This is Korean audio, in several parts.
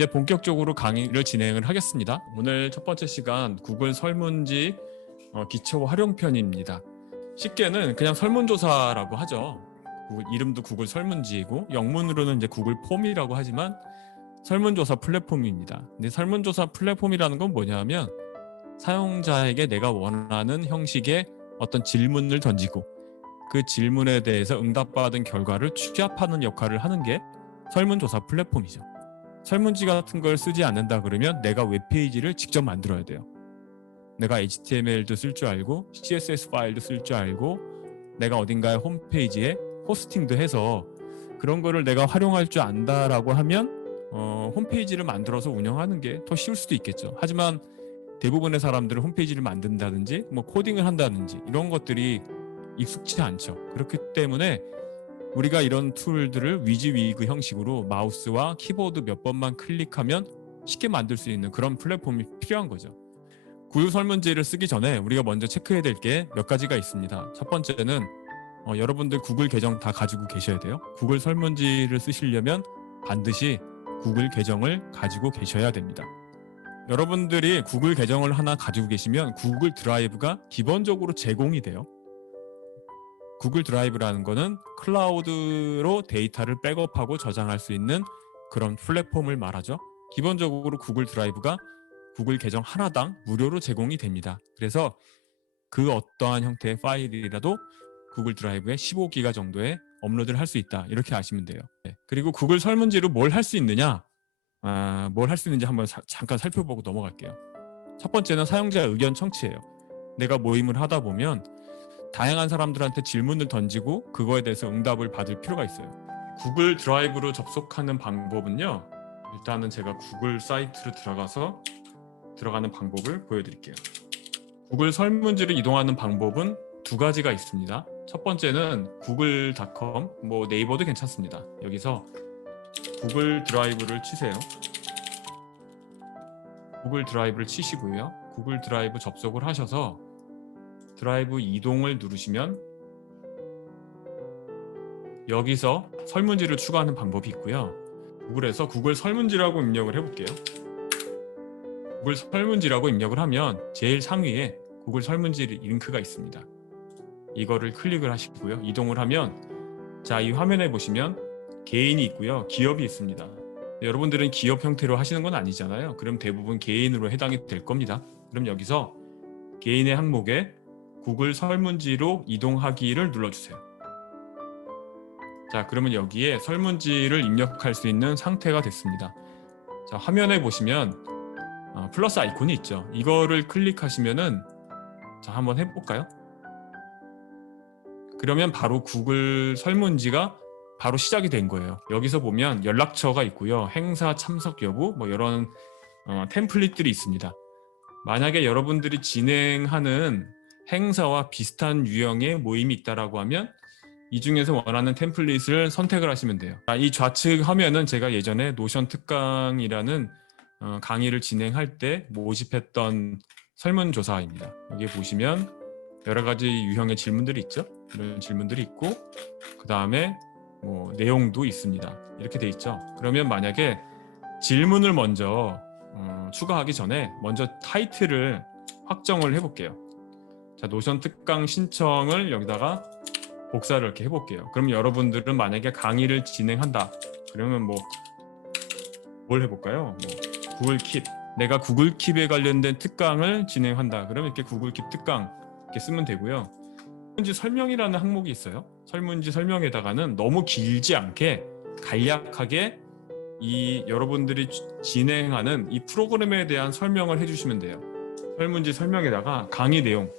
이제 본격적으로 강의를 진행을 하겠습니다. 오늘 첫 번째 시간 구글 설문지 기초 활용편입니다. 쉽게는 그냥 설문조사라고 하죠. 이름도 구글 설문지이고 영문으로는 이제 구글 폼이라고 하지만 설문조사 플랫폼입니다. 근데 설문조사 플랫폼이라는 건 뭐냐면 사용자에게 내가 원하는 형식의 어떤 질문을 던지고 그 질문에 대해서 응답받은 결과를 취합하는 역할을 하는 게 설문조사 플랫폼이죠. 설문지 같은 걸 쓰지 않는다 그러면 내가 웹페이지를 직접 만들어야 돼요. 내가 HTML도 쓸 줄 알고 CSS 파일도 쓸 줄 알고 내가 어딘가에 홈페이지에 호스팅도 해서 그런 거를 내가 활용할 줄 안다라고 하면 홈페이지를 만들어서 운영하는 게 더 쉬울 수도 있겠죠. 하지만 대부분의 사람들은 홈페이지를 만든다든지 뭐 코딩을 한다든지 이런 것들이 익숙치 않죠. 그렇기 때문에 우리가 이런 툴들을 위즈위그 형식으로 마우스와 키보드 몇 번만 클릭하면 쉽게 만들 수 있는 그런 플랫폼이 필요한 거죠. 구글 설문지를 쓰기 전에 우리가 먼저 체크해야 될 게 몇 가지가 있습니다. 첫 번째는 여러분들 구글 계정 다 가지고 계셔야 돼요. 구글 설문지를 쓰시려면 반드시 구글 계정을 가지고 계셔야 됩니다. 여러분들이 구글 계정을 하나 가지고 계시면 구글 드라이브가 기본적으로 제공이 돼요. 구글 드라이브라는 거는 클라우드로 데이터를 백업하고 저장할 수 있는 그런 플랫폼을 말하죠. 기본적으로 구글 드라이브가 구글 계정 하나당 무료로 제공이 됩니다. 그래서 그 어떠한 형태의 파일이라도 구글 드라이브에 15기가 정도의 업로드를 할 수 있다. 이렇게 아시면 돼요. 그리고 구글 설문지로 뭘 할 수 있느냐? 뭘 할 수 있는지 한번 잠깐 살펴보고 넘어갈게요. 첫 번째는 사용자 의견 청취예요. 내가 모임을 하다 보면 다양한 사람들한테 질문을 던지고 그거에 대해서 응답을 받을 필요가 있어요. 구글 드라이브로 접속하는 방법은요. 일단은 제가 구글 사이트로 들어가는 방법을 보여드릴게요. 구글 설문지를 이동하는 방법은 두 가지가 있습니다. 첫 번째는 구글.com, 뭐 네이버도 괜찮습니다. 여기서 구글 드라이브를 치세요. 구글 드라이브를 치시고요. 구글 드라이브 접속을 하셔서 드라이브 이동을 누르시면 여기서 설문지를 추가하는 방법이 있고요. 구글에서 구글 설문지라고 입력을 해볼게요. 구글 설문지라고 입력을 하면 제일 상위에 구글 설문지 링크가 있습니다. 이거를 클릭을 하시고요. 이동을 하면 자, 이 화면에 보시면 개인이 있고요. 기업이 있습니다. 여러분들은 기업 형태로 하시는 건 아니잖아요. 그럼 대부분 개인으로 해당이 될 겁니다. 그럼 여기서 개인의 항목에 구글 설문지로 이동하기를 눌러주세요. 자, 그러면 여기에 설문지를 입력할 수 있는 상태가 됐습니다. 자, 화면에 보시면 플러스 아이콘이 있죠. 이거를 클릭하시면은 자, 한번 해볼까요? 그러면 바로 구글 설문지가 바로 시작이 된 거예요. 여기서 보면 연락처가 있고요. 행사 참석 여부, 뭐 이런 템플릿들이 있습니다. 만약에 여러분들이 진행하는 행사와 비슷한 유형의 모임이 있다라고 하면 이 중에서 원하는 템플릿을 선택을 하시면 돼요. 이 좌측 화면은 제가 예전에 노션 특강이라는 강의를 진행할 때 모집했던 설문조사입니다. 여기 보시면 여러 가지 유형의 질문들이 있죠. 이런 질문들이 있고 그 다음에 뭐 내용도 있습니다. 이렇게 돼 있죠. 그러면 만약에 질문을 먼저 추가하기 전에 먼저 타이틀을 확정을 해볼게요. 자, 노션 특강 신청을 여기다가 복사를 이렇게 해볼게요. 그럼 여러분들은 만약에 강의를 진행한다. 그러면 뭘 해볼까요? 구글 킵. 내가 구글 킵에 관련된 특강을 진행한다. 그러면 이렇게 구글 킵 특강 이렇게 쓰면 되고요. 설문지 설명이라는 항목이 있어요. 설문지 설명에다가는 너무 길지 않게 간략하게 이 여러분들이 진행하는 이 프로그램에 대한 설명을 해주시면 돼요. 설문지 설명에다가 강의 내용,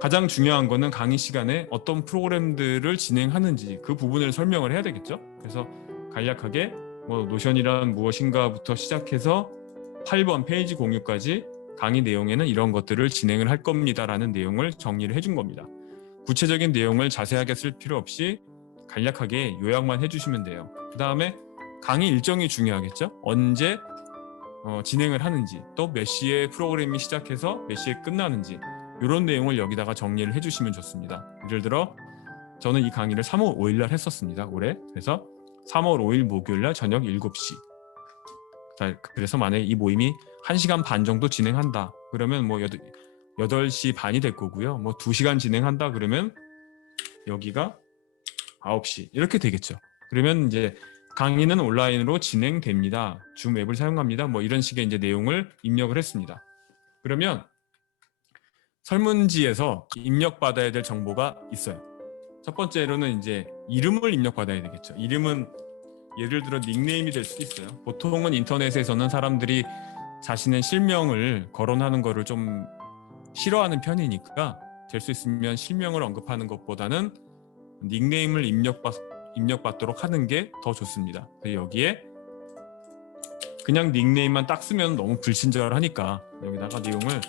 가장 중요한 거는 강의 시간에 어떤 프로그램들을 진행하는지 그 부분을 설명을 해야 되겠죠. 그래서 간략하게 노션이란 무엇인가부터 시작해서 8번 페이지 공유까지 강의 내용에는 이런 것들을 진행을 할 겁니다라는 내용을 정리를 해준 겁니다. 구체적인 내용을 자세하게 쓸 필요 없이 간략하게 요약만 해주시면 돼요. 그 다음에 강의 일정이 중요하겠죠. 언제 진행을 하는지, 또 몇 시에 프로그램이 시작해서 몇 시에 끝나는지 이런 내용을 여기다가 정리를 해주시면 좋습니다. 예를 들어 저는 이 강의를 3월 5일 날 했었습니다. 올해. 그래서 3월 5일 목요일 날 저녁 7시. 자, 그래서 만약에 이 모임이 1시간 반 정도 진행한다. 그러면 뭐 8시 반이 될 거고요. 뭐 2시간 진행한다. 그러면 여기가 9시 이렇게 되겠죠. 그러면 이제 강의는 온라인으로 진행됩니다. 줌 앱을 사용합니다. 뭐 이런 식의 이제 내용을 입력을 했습니다. 그러면 설문지에서 입력받아야 될 정보가 있어요. 첫 번째로는 이제 이름을 입력받아야 되겠죠. 이름은 예를 들어 닉네임이 될 수도 있어요. 보통은 인터넷에서는 사람들이 자신의 실명을 거론하는 거를 좀 싫어하는 편이니까 될 수 있으면 실명을 언급하는 것보다는 닉네임을 입력받도록 하는 게 더 좋습니다. 여기에 그냥 닉네임만 딱 쓰면 너무 불친절하니까 여기다가 내용을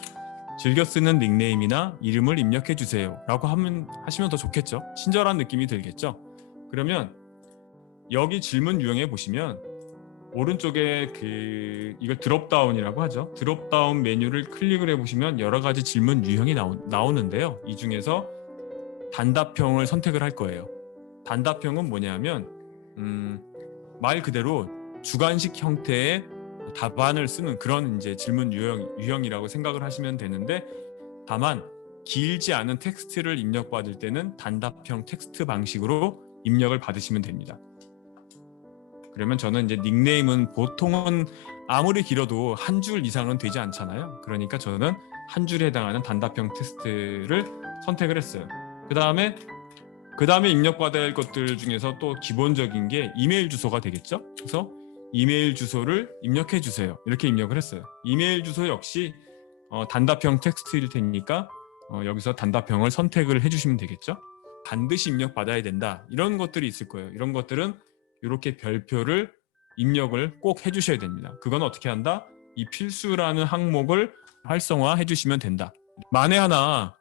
즐겨 쓰는 닉네임이나 이름을 입력해 주세요 라고 하시면 더 좋겠죠. 친절한 느낌이 들겠죠. 그러면 여기 질문 유형에 보시면 오른쪽에 이걸 드롭다운이라고 하죠. 드롭다운 메뉴를 클릭을 해보시면 여러 가지 질문 유형이 나오는데요. 이 중에서 단답형을 선택을 할 거예요. 단답형은 뭐냐면 말 그대로 주관식 형태의 답안을 쓰는 그런 이제 질문 유형이라고 생각을 하시면 되는데, 다만 길지 않은 텍스트를 입력받을 때는 단답형 텍스트 방식으로 입력을 받으시면 됩니다. 그러면 저는 이제 닉네임은 보통은 아무리 길어도 한 줄 이상은 되지 않잖아요. 그러니까 저는 한 줄에 해당하는 단답형 텍스트를 선택을 했어요. 그 다음에 입력받아야 할 것들 중에서 또 기본적인 게 이메일 주소가 되겠죠. 그래서 이메일 주소를 입력해 주세요. 이렇게 입력을 했어요. 이메일 주소 역시 단답형 텍스트일 테니까 여기서 단답형을 선택을 해주시면 되겠죠. 반드시 입력받아야 된다. 이런 것들이 있을 거예요. 이런 것들은 이렇게 별표를 입력을 꼭 해주셔야 됩니다. 그건 어떻게 한다? 이 필수라는 항목을 활성화해 주시면 된다. 만에 하나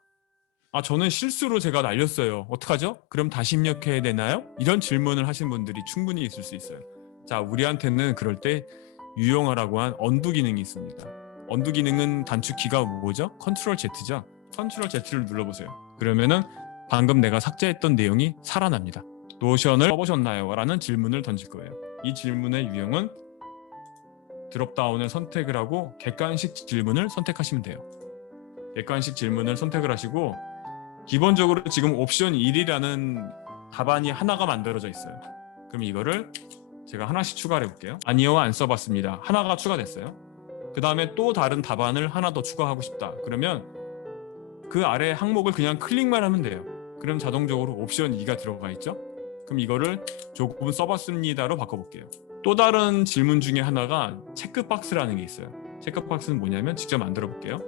저는 실수로 제가 날렸어요. 어떡하죠? 그럼 다시 입력해야 되나요? 이런 질문을 하신 분들이 충분히 있을 수 있어요. 자, 우리한테는 그럴 때 유용하라고 한 언두 기능이 있습니다. 언두 기능은 단축키가 뭐죠? 컨트롤 Z죠. 컨트롤 Z를 눌러보세요. 그러면은 방금 내가 삭제했던 내용이 살아납니다. 노션을 써보셨나요? 라는 질문을 던질 거예요. 이 질문의 유형은 드롭다운을 선택을 하고 객관식 질문을 선택하시면 돼요. 객관식 질문을 선택을 하시고 기본적으로 지금 옵션 1이라는 답안이 하나가 만들어져 있어요. 그럼 이거를 제가 하나씩 추가를 해볼게요. 아니요, 안 써봤습니다. 하나가 추가됐어요. 그 다음에 또 다른 답안을 하나 더 추가하고 싶다. 그러면 그 아래 항목을 그냥 클릭만 하면 돼요. 그럼 자동적으로 옵션 2가 들어가 있죠. 그럼 이거를 조금 써봤습니다로 바꿔볼게요. 또 다른 질문 중에 하나가 체크박스라는 게 있어요. 체크박스는 뭐냐면 직접 만들어 볼게요.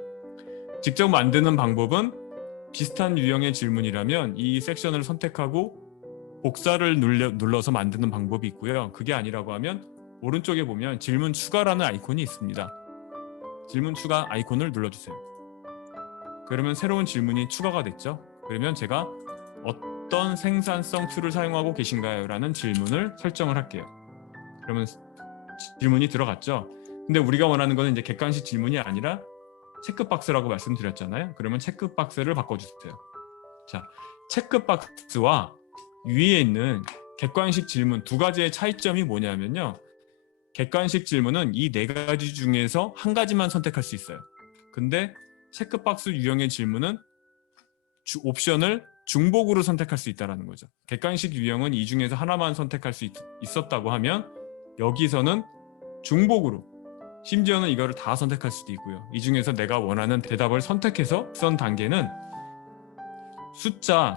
직접 만드는 방법은 비슷한 유형의 질문이라면 이 섹션을 선택하고 복사를 눌러서 만드는 방법이 있고요. 그게 아니라고 하면 오른쪽에 보면 질문 추가라는 아이콘이 있습니다. 질문 추가 아이콘을 눌러주세요. 그러면 새로운 질문이 추가가 됐죠. 그러면 제가 어떤 생산성 툴을 사용하고 계신가요? 라는 질문을 설정을 할게요. 그러면 질문이 들어갔죠. 근데 우리가 원하는 거는 이제 객관식 질문이 아니라 체크박스라고 말씀드렸잖아요. 그러면 체크박스를 바꿔주세요. 자, 체크박스와 위에 있는 객관식 질문 두 가지의 차이점이 뭐냐면요. 객관식 질문은 이 네 가지 중에서 한 가지만 선택할 수 있어요. 근데 체크박스 유형의 질문은 옵션을 중복으로 선택할 수 있다는 거죠. 객관식 유형은 이 중에서 하나만 선택할 수 있었다고 하면 여기서는 중복으로, 심지어는 이거를 다 선택할 수도 있고요. 이 중에서 내가 원하는 대답을 선택해서 선 단계는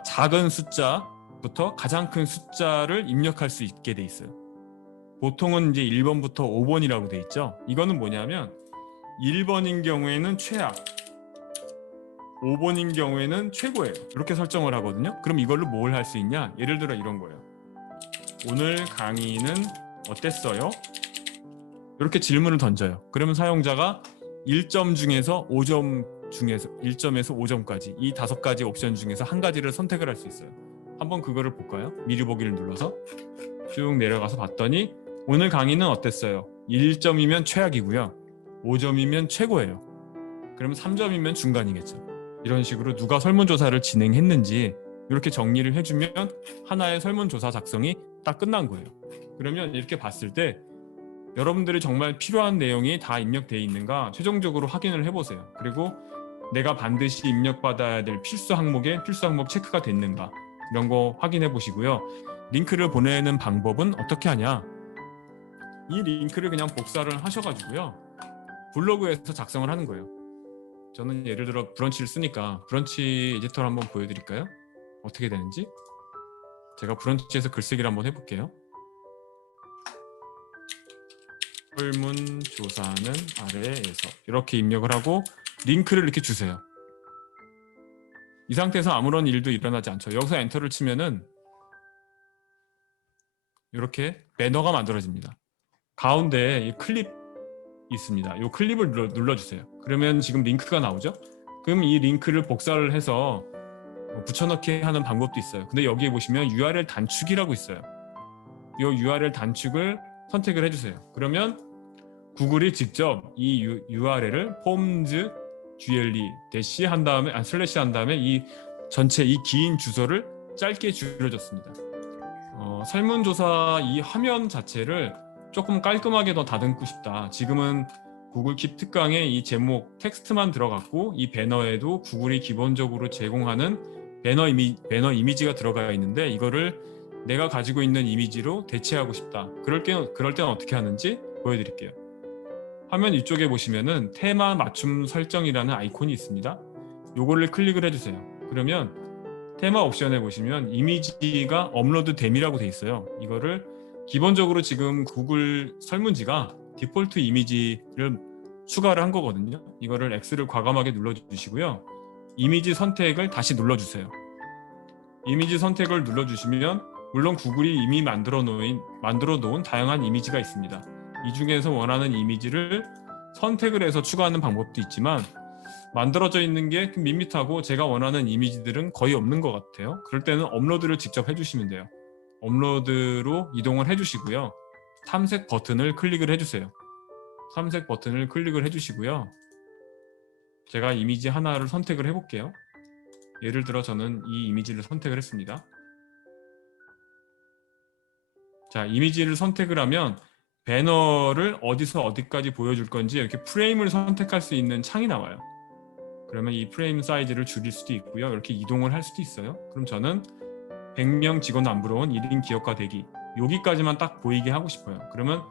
작은 숫자부터 가장 큰 숫자를 입력할 수 있게 돼 있어요. 보통은 이제 1번부터 5번이라고 돼 있죠. 이거는 뭐냐면 1번인 경우에는 최악, 5번인 경우에는 최고예요. 이렇게 설정을 하거든요. 그럼 이걸로 뭘 할 수 있냐? 예를 들어 이런 거예요. 오늘 강의는 어땠어요? 이렇게 질문을 던져요. 그러면 사용자가 1점 중에서 5점 중에서 1점에서 5점까지 이 5가지 옵션 중에서 한 가지를 선택을 할 수 있어요. 한번 그거를 볼까요? 미리 보기를 눌러서 쭉 내려가서 봤더니 오늘 강의는 어땠어요? 1점이면 최악이고요. 5점이면 최고예요. 그러면 3점이면 중간이겠죠. 이런 식으로 누가 설문조사를 진행했는지 이렇게 정리를 해주면 하나의 설문조사 작성이 딱 끝난 거예요. 그러면 이렇게 봤을 때 여러분들이 정말 필요한 내용이 다 입력되어 있는가 최종적으로 확인을 해보세요. 그리고 내가 반드시 입력받아야 될 필수 항목에 필수 항목 체크가 됐는가 이런 거 확인해 보시고요. 링크를 보내는 방법은 어떻게 하냐, 이 링크를 그냥 복사를 하셔가지고요 블로그에서 작성을 하는 거예요. 저는 예를 들어 브런치를 쓰니까 브런치 에디터를 한번 보여드릴까요? 어떻게 되는지. 제가 브런치에서 글쓰기를 한번 해볼게요. 설문조사는 아래에서 이렇게 입력을 하고 링크를 이렇게 주세요. 이 상태에서 아무런 일도 일어나지 않죠. 여기서 엔터를 치면은 이렇게 배너가 만들어집니다. 가운데 이 클립 있습니다. 이 클립을 눌러주세요. 그러면 지금 링크가 나오죠. 그럼 이 링크를 복사를 해서 붙여넣기 하는 방법도 있어요. 근데 여기에 보시면 URL 단축이라고 있어요. 이 URL 단축을 선택을 해주세요. 그러면 구글이 직접 이 URL을 forms gle 대시 한 다음에 슬래시 한 다음에 이 전체 이 긴 주소를 짧게 줄여줬습니다. 설문조사 이 화면 자체를 조금 깔끔하게 더 다듬고 싶다. 지금은 구글 킵 특강에 이 제목 텍스트만 들어갔고 이 배너에도 구글이 기본적으로 제공하는 배너 이미지가 들어가 있는데 이거를 내가 가지고 있는 이미지로 대체하고 싶다. 그럴 때는 어떻게 하는지 보여드릴게요. 화면 위쪽에 보시면은 테마 맞춤 설정이라는 아이콘이 있습니다. 요거를 클릭을 해주세요. 그러면 테마 옵션에 보시면 이미지가 업로드 됨이라고 돼 있어요. 이거를 기본적으로 지금 구글 설문지가 디폴트 이미지를 추가를 한 거거든요. 이거를 X를 과감하게 눌러주시고요. 이미지 선택을 다시 눌러주세요. 이미지 선택을 눌러주시면 물론 구글이 이미 만들어 놓은 다양한 이미지가 있습니다. 이 중에서 원하는 이미지를 선택을 해서 추가하는 방법도 있지만 만들어져 있는 게 밋밋하고 제가 원하는 이미지들은 거의 없는 것 같아요. 그럴 때는 업로드를 직접 해주시면 돼요. 업로드로 이동을 해주시고요. 탐색 버튼을 클릭을 해주세요. 탐색 버튼을 클릭을 해주시고요. 제가 이미지 하나를 선택을 해볼게요. 예를 들어 저는 이 이미지를 선택을 했습니다. 자, 이미지를 선택을 하면 배너를 어디서 어디까지 보여줄 건지 이렇게 프레임을 선택할 수 있는 창이 나와요. 그러면 이 프레임 사이즈를 줄일 수도 있고요. 이렇게 이동을 할 수도 있어요. 그럼 저는 100명 직원 안 부러운 1인 기업가 되기 여기까지만 딱 보이게 하고 싶어요. 그러면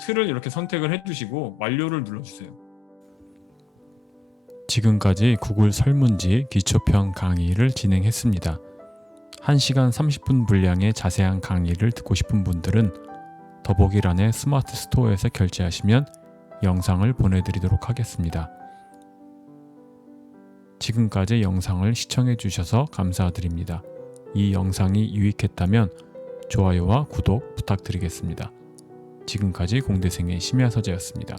틀을 이렇게 선택을 해주시고 완료를 눌러주세요. 지금까지 구글 설문지 기초편 강의를 진행했습니다. 1시간 30분 분량의 자세한 강의를 듣고 싶은 분들은 더보기란의 스마트 스토어에서 결제하시면 영상을 보내드리도록 하겠습니다. 지금까지 영상을 시청해 주셔서 감사드립니다. 이 영상이 유익했다면 좋아요와 구독 부탁드리겠습니다. 지금까지 공대생의 심야서재였습니다.